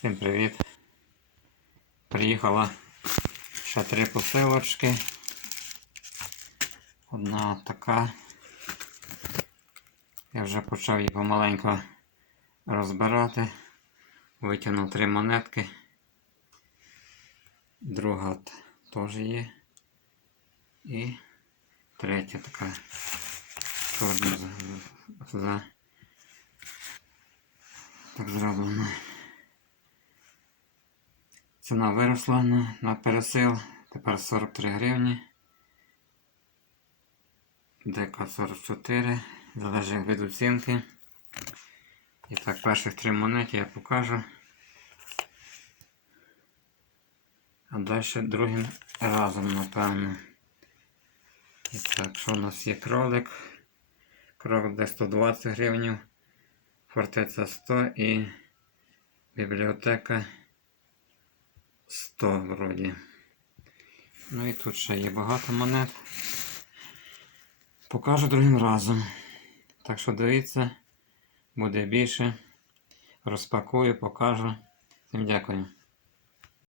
Всім привіт. Приїхала ще три посилочки. Одна така. Я вже почав її помаленько розбирати. Витягнув три монетки. Друга теж є. І третя така чорна за, так зроблено. Ціна виросла на, на пересил. Тепер 43 гривні. Дека 44. Залежить від оцінки. І так, перших три монети я покажу. А далі другим разом, напевно. І так, що у нас є кролик? Кролик де 120 гривень. Фортеця 100 і бібліотека 100 вроді. Ну і тут ще є багато монет. Покажу другим разом. Так що дивіться, буде більше. Розпакую, покажу. Всім дякую.